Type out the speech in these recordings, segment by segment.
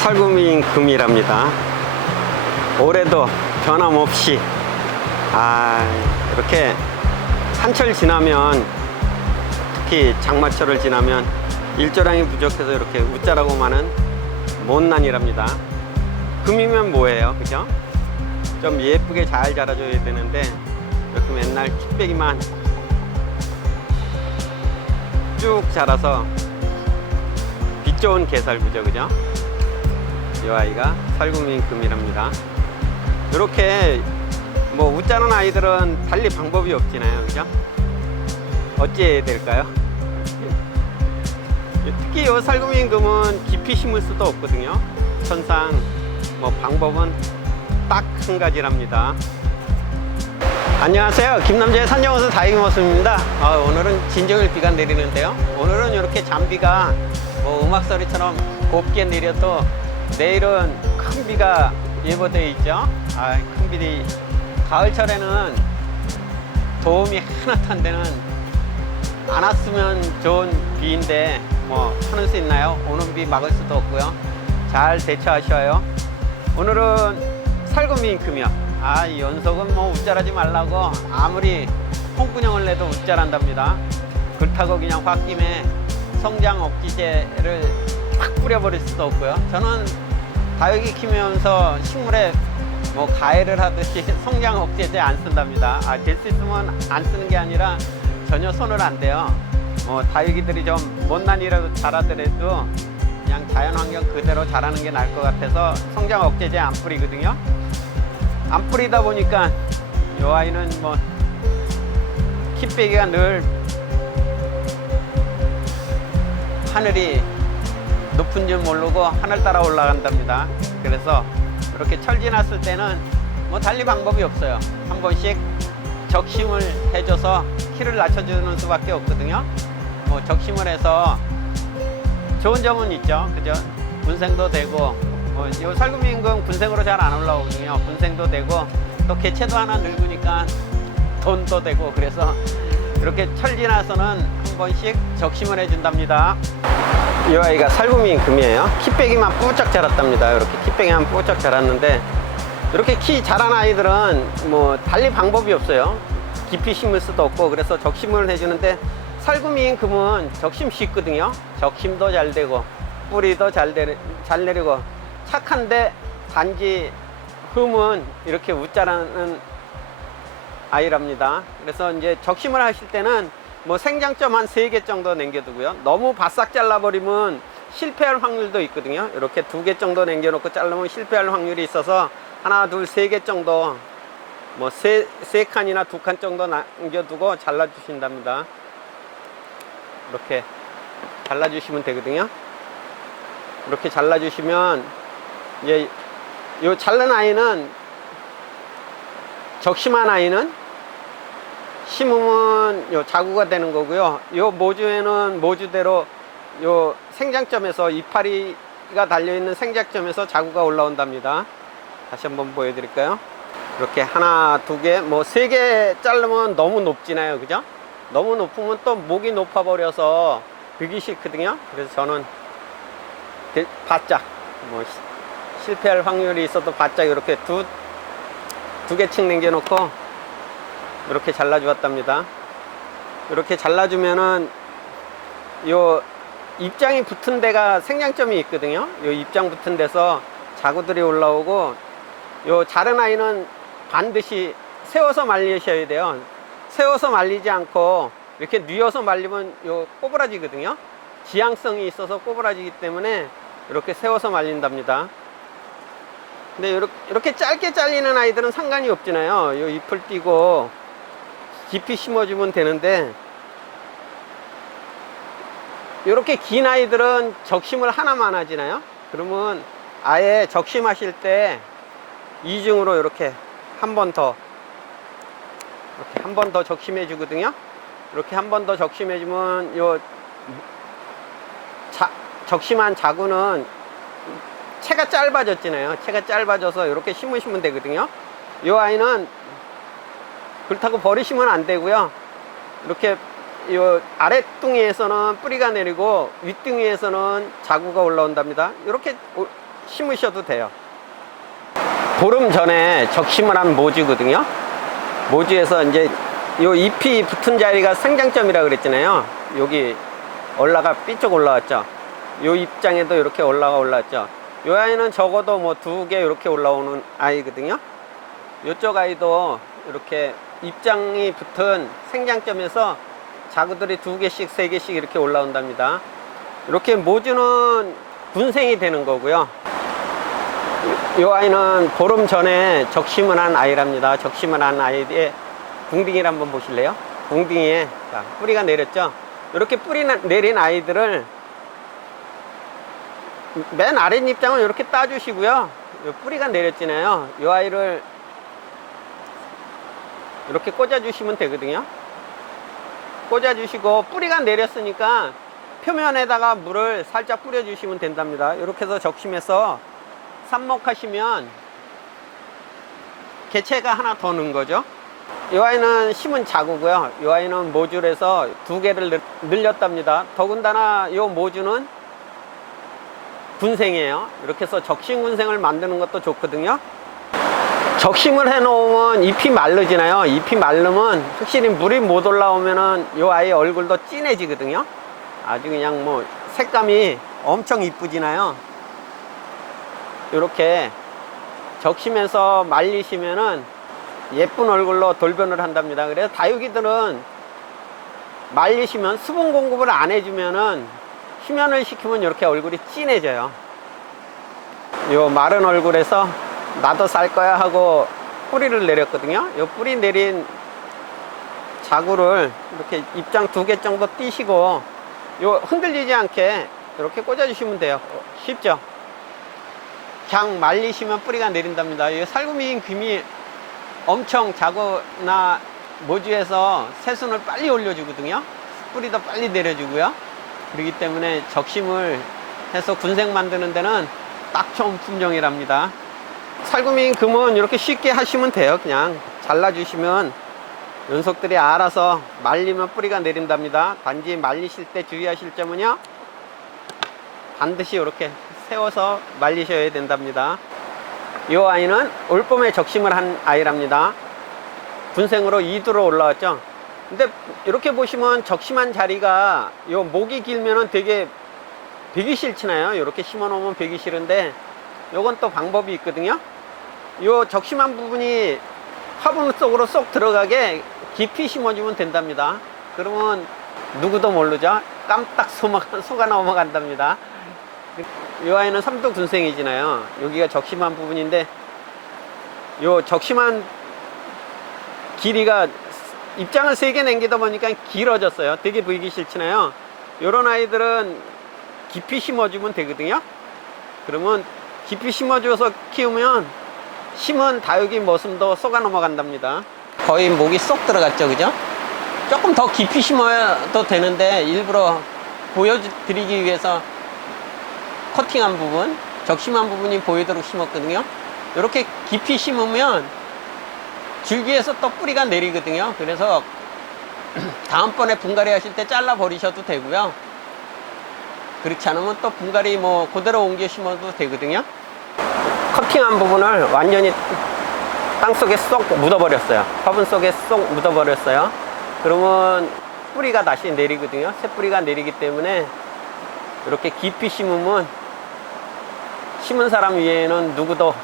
살구미인 금이랍니다. 올해도 변함없이 이렇게 한철 지나면, 특히 장마철을 지나면 일조량이 부족해서 이렇게 웃자라고 많은 못난이랍니다. 금이면 뭐예요, 그죠? 좀 예쁘게 잘 자라줘야 되는데 이렇게 맨날 kit배기만 쭉 자라서 빛 좋은 개살구죠, 그죠? 이 아이가 살구미인 금이랍니다. 이렇게 뭐 웃자는 아이들은 달리 방법이 없잖아요, 그죠? 어찌해야 될까요? 특히 이 살구미인 금은 깊이 심을 수도 없거든요. 천상 뭐 방법은 딱 한 가지랍니다. 안녕하세요, 김남재의 산정호수 다육이 모습입니다. 오늘은 진정일 비가 내리는데요, 오늘은 이렇게 잔비가 뭐 음악소리처럼 곱게 내려도 내일은 큰 비가 예보되어 있죠. 큰 비리, 가을철에는 도움이 하나도 안 되는, 안 왔으면 좋은 비인데 뭐 하는 수 있나요? 오는 비 막을 수도 없고요. 잘 대처하셔요. 오늘은 살구미인 금이요. 이 연속은 뭐 웃자라지 말라고 아무리 콩구녕을 내도 웃자란답니다. 그렇다고 그냥 홧김에 성장 억지제를 팍 뿌려버릴 수도 없고요. 저는 다육이 키우면서 식물에 뭐 가해를 하듯이 성장 억제제 안 쓴답니다. 될 수 있으면 안 쓰는 게 아니라 전혀 손을 안 대요. 뭐 다육이들이 좀 못난이라도 자라더라도 그냥 자연 환경 그대로 자라는 게 나을 것 같아서 성장 억제제 안 뿌리거든요. 안 뿌리다 보니까 이 아이는 뭐 kit배기가 늘 하늘이 높은 줄 모르고 하늘 따라 올라간답니다. 그래서 이렇게 철 지났을 때는 뭐 달리 방법이 없어요. 한 번씩 적심을 해줘서 키를 낮춰주는 수밖에 없거든요. 뭐 적심을 해서 좋은 점은 있죠, 그죠? 군생도 되고, 이 살구미인 금 군생으로 잘 안 올라오거든요. 군생도 되고 또 개체도 하나 늙으니까 돈도 되고, 그래서 이렇게 철 지나서는 한 번씩 적심을 해준답니다. 이 아이가 살구미인 금이에요. kit배기만 뿌쩍 자랐답니다. 이렇게 kit배기만 뿌쩍 자랐는데, 이렇게 키 자란 아이들은 뭐 달리 방법이 없어요. 깊이 심을 수도 없고, 그래서 적심을 해주는데, 살구미인 금은 적심 쉽거든요. 적심도 잘 되고 뿌리도 잘 내리고 착한데, 단지 흠은 이렇게 웃자라는 아이랍니다. 그래서 이제 적심을 하실 때는 뭐 생장점 한 3개 정도 남겨두고요. 너무 바싹 잘라버리면 실패할 확률도 있거든요. 이렇게 2개 정도 남겨놓고 자르면 실패할 확률이 있어서 하나, 둘, 3개 정도, 뭐 3칸이나 2칸 정도 남겨두고 잘라주신답니다. 이렇게 잘라주시면 되거든요. 이렇게 잘라주시면 이제 요 자른 아이는, 적심한 아이는 심으면 요 자구가 되는 거고요. 요 모주에는 모주대로 요 생장점에서 이파리가 달려있는 생장점에서 자구가 올라온답니다. 다시 한번 보여드릴까요? 이렇게 하나, 2개, 뭐 3개 자르면 너무 높지나요, 그죠? 너무 높으면 또 목이 높아 버려서 그기 싫거든요. 그래서 저는 바짝, 뭐 실패할 확률이 있어도 바짝 이렇게 두 개씩 남겨놓고 이렇게 잘라 주었답니다. 이렇게 잘라주면은 요 입장이 붙은 데가 생장점이 있거든요. 요 입장 붙은 데서 자구들이 올라오고, 요 자른 아이는 반드시 세워서 말리셔야 돼요. 세워서 말리지 않고 이렇게 뉘어서 말리면 요 꼬부라지거든요. 지향성이 있어서 꼬부라지기 때문에 이렇게 세워서 말린답니다. 근데 이렇게 짧게 잘리는 아이들은 상관이 없잖아요. 요 잎을 띄고 깊이 심어주면 되는데, 이렇게 긴 아이들은 적심을 하나만 하잖아요. 그러면 아예 적심하실 때 이중으로 이렇게 한 번 더, 이렇게 한 번 더 적심해 주거든요. 이렇게 한 번 더 적심해 주면 요 적심한 자구는 채가 짧아졌잖아요. 채가 짧아져서 이렇게 심으시면 되거든요. 이 아이는 그렇다고 버리시면 안 되고요. 이렇게 요 아랫둥이에서는 뿌리가 내리고 윗둥이에서는 자구가 올라온답니다. 이렇게 심으셔도 돼요. 보름 전에 적심을 한 모주거든요. 모주에서 이제 요 잎이 붙은 자리가 생장점이라 그랬잖아요. 여기 삐쭉 올라왔죠. 요 입장에도 이렇게 올라왔죠. 요 아이는 적어도 뭐 2개 이렇게 올라오는 아이거든요. 요쪽 아이도 이렇게 입장이 붙은 생장점에서 자구들이 2개씩 3개씩 이렇게 올라온답니다. 이렇게 모주는 분생이 되는 거고요. 요 아이는 보름 전에 적심을 한 아이랍니다. 적심을 한 아이의 궁딩이를 한번 보실래요? 궁딩이에 뿌리가 내렸죠. 이렇게 뿌리 내린 아이들을 맨 아랫입장은 이렇게 따주시고요. 뿌리가 내렸잖아요. 이 아이를 이렇게 꽂아주시면 되거든요. 꽂아주시고 뿌리가 내렸으니까 표면에다가 물을 살짝 뿌려주시면 된답니다. 이렇게 해서 적심해서 삽목하시면 개체가 하나 더 넣은 거죠. 이 아이는 심은 자구고요. 이 아이는 모주에서 2개를 늘렸답니다. 더군다나 이 모주는 군생이에요. 이렇게 해서 적심 군생을 만드는 것도 좋거든요. 적심을 해 놓으면 잎이 마르잖아요. 잎이 마르면 확실히 물이 못 올라오면은 이 아이 얼굴도 진해지거든요. 아주 그냥 뭐 색감이 엄청 이쁘지나요. 이렇게 적심해서 말리시면은 예쁜 얼굴로 돌변을 한답니다. 그래서 다육이들은 말리시면 수분 공급을 안 해주면은 휴면을 시키면 이렇게 얼굴이 진해져요. 요 마른 얼굴에서 나도 살 거야 하고 뿌리를 내렸거든요. 요 뿌리 내린 자구를 이렇게 입장 2개 정도 띄시고 요 흔들리지 않게 이렇게 꽂아주시면 돼요. 쉽죠? 그냥 말리시면 뿌리가 내린답니다. 이 살구미인 금이 엄청 자구나 모주에서 새순을 빨리 올려주거든요. 뿌리도 빨리 내려주고요. 그렇기 때문에 적심을 해서 군생 만드는 데는 딱 좋은 품종이랍니다. 살구미인 금은 이렇게 쉽게 하시면 돼요. 그냥 잘라주시면 연속들이 알아서 말리면 뿌리가 내린답니다. 단지 말리실 때 주의하실 점은요, 반드시 이렇게 세워서 말리셔야 된답니다. 이 아이는 올봄에 적심을 한 아이랍니다. 군생으로 2두로 올라왔죠. 근데 이렇게 보시면 적심한 자리가 요 목이 길면은 되게 베기 싫잖아요. 이렇게 심어 놓으면 베기 싫은데 요건 또 방법이 있거든요. 요 적심한 부분이 화분 속으로 쏙 들어가게 깊이 심어주면 된답니다. 그러면 누구도 모르죠. 깜딱 속아 넘어간답니다. 이 아이는 3두 군생이잖아요. 여기가 적심한 부분인데 요 적심한 길이가 입장을 3개 남기다 보니까 길어졌어요. 되게 보이기 싫잖아요. 요런 아이들은 깊이 심어주면 되거든요. 그러면 깊이 심어줘서 키우면 심은 다육이 모습도 속아 넘어간답니다. 거의 목이 쏙 들어갔죠, 그죠? 조금 더 깊이 심어도 되는데 일부러 보여드리기 위해서 커팅한 부분, 적심한 부분이 보이도록 심었거든요. 이렇게 깊이 심으면 줄기에서 또 뿌리가 내리거든요. 그래서 다음번에 분갈이 하실 때 잘라 버리셔도 되고요. 그렇지 않으면 또 분갈이 뭐 그대로 옮겨 심어도 되거든요. 커팅한 부분을 완전히 땅속에 쏙 묻어버렸어요. 화분 속에 쏙 묻어버렸어요. 그러면 뿌리가 다시 내리거든요. 새 뿌리가 내리기 때문에 이렇게 깊이 심으면 심은 사람 위에는 누구도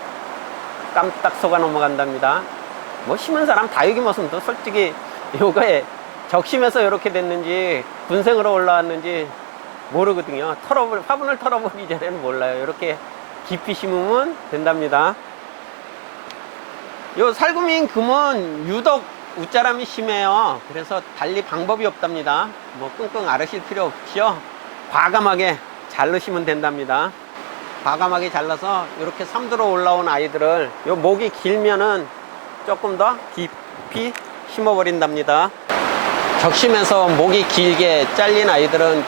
깜딱 속아 넘어간답니다. 뭐 심은 사람 다육이 모습도 솔직히 요거에 적심해서 이렇게 됐는지 군생으로 올라왔는지 모르거든요. 화분을 털어보기 전에는 몰라요. 이렇게 깊이 심으면 된답니다. 요 살구미인 금은 유독 웃자람이 심해요. 그래서 달리 방법이 없답니다. 뭐 끙끙 앓으실 필요 없죠. 과감하게 자르시면 된답니다. 과감하게 잘라서 이렇게 3두로 올라온 아이들을 요 목이 길면은 조금 더 깊이 심어 버린답니다. 적심해서 목이 길게 잘린 아이들은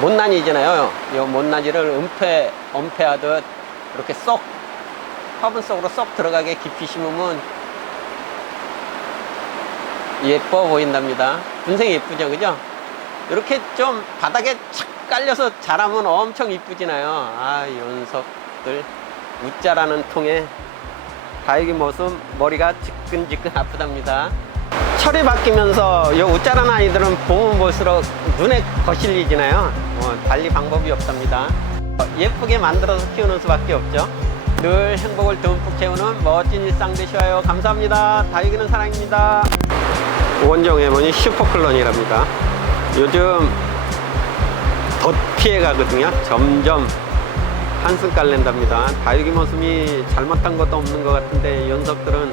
못난이잖아요. 이 못난이를 엄폐하듯 이렇게 쏙 화분 속으로 쏙 들어가게 깊이 심으면 예뻐 보인답니다. 군생이 예쁘죠, 그죠? 이렇게 좀 바닥에 착 깔려서 자라면 엄청 이쁘지나요. 아, 연석들 웃자라는 통에 다육이 모습 머리가 지끈지끈 아프답니다. 철이 바뀌면서 요 웃자라는 아이들은 보면 볼수록 눈에 거슬리지나요. 달리 방법이 없답니다. 예쁘게 만들어서 키우는 수밖에 없죠. 늘 행복을 듬뿍 채우는 멋진 일상 되셔요. 감사합니다. 다육이는 사랑입니다. 원종 에모니 슈퍼클론이랍니다. 요즘 덧 피해가거든요. 점점 한숨 깔린답니다. 다육이 모습이 잘못한 것도 없는 것 같은데 연석들은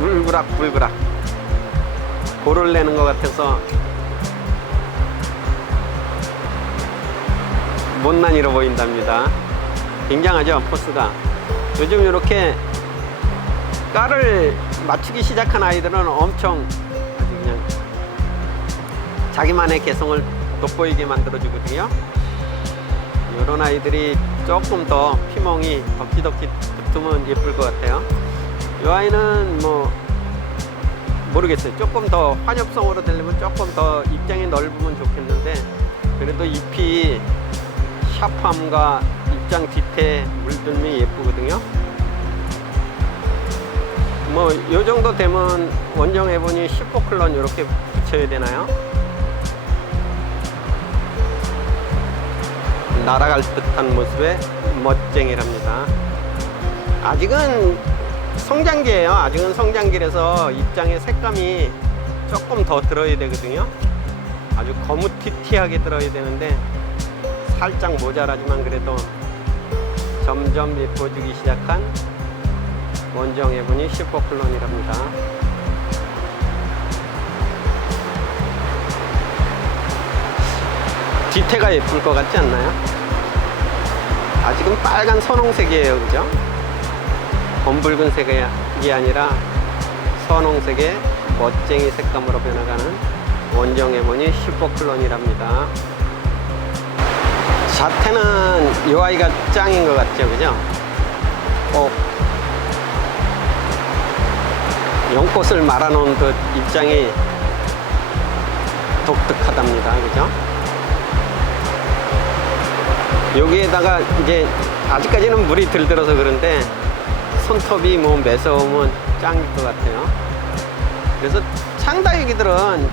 울그락불그락 골을 내는 것 같아서 못난이로 보인답니다. 굉장하죠, 포스가. 요즘 이렇게 깔을 맞추기 시작한 아이들은 엄청 아주 그냥 자기만의 개성을 돋보이게 만들어주거든요. 이런 아이들이 조금 더 피멍이 덕지덕지 붙으면 예쁠 것 같아요. 이 아이는 뭐 모르겠어요. 조금 더 환엽성으로 되려면 조금 더 입장이 넓으면 좋겠는데, 그래도 잎이 샤프함과 입장 뒤태 물들미 예쁘거든요. 뭐 요 정도 되면 원종 에보니 슈퍼클론 이렇게 붙여야 되나요? 날아갈 듯한 모습의 멋쟁이랍니다. 아직은 성장기예요. 아직은 성장기라서 입장의 색감이 조금 더 들어야 되거든요. 아주 거무튀튀하게 들어야 되는데 살짝 모자라지만 그래도 점점 예뻐지기 시작한 원종 에보니 슈퍼클론이랍니다. 뒤태가 예쁠 것 같지 않나요? 아직은 빨간 선홍색이에요, 그죠? 검붉은색이 아니라 선홍색의 멋쟁이 색감으로 변화가는 원종 에보니 슈퍼클론이랍니다. 자태는 이 아이가 짱인 것 같죠, 그죠? 연꽃을 말아놓은 듯 입장이 독특하답니다, 그죠? 여기에다가 이제 아직까지는 물이 들들어서 그런데 손톱이 뭐 매서우면 짱일 것 같아요. 그래서 창다육이들은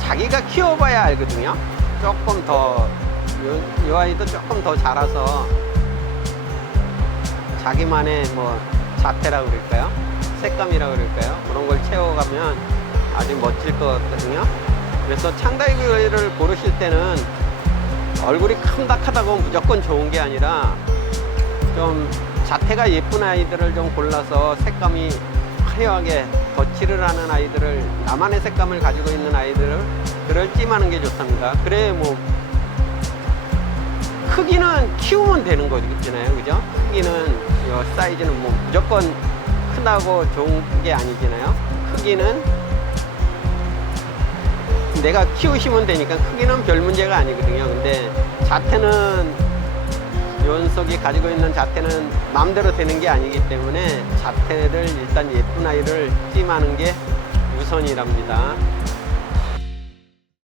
자기가 키워봐야 알거든요. 조금 더 이 아이도 조금 더 자라서 자기만의 뭐 자태라고 그럴까요? 색감이라고 그럴까요? 그런 걸 채워가면 아주 멋질 것 같거든요. 그래서 창다육이를 고르실 때는 얼굴이 큼닥하다고 무조건 좋은 게 아니라 좀 자태가 예쁜 아이들을 좀 골라서 색감이 화려하게 덧칠을 하는 아이들을, 나만의 색감을 가지고 있는 아이들을 찜하는 게 좋답니다. 그래 뭐 크기는 키우면 되는 거잖아요, 그죠? 크기는 요 사이즈는 뭐 무조건 크다고 좋은 게 아니잖아요. 크기는 내가 키우시면 되니까 크기는 별 문제가 아니거든요. 근데 자태는 연석이 가지고 있는 자태는 마음대로 되는 게 아니기 때문에 자태를 일단 예쁜 아이를 찜하는 게 우선이랍니다.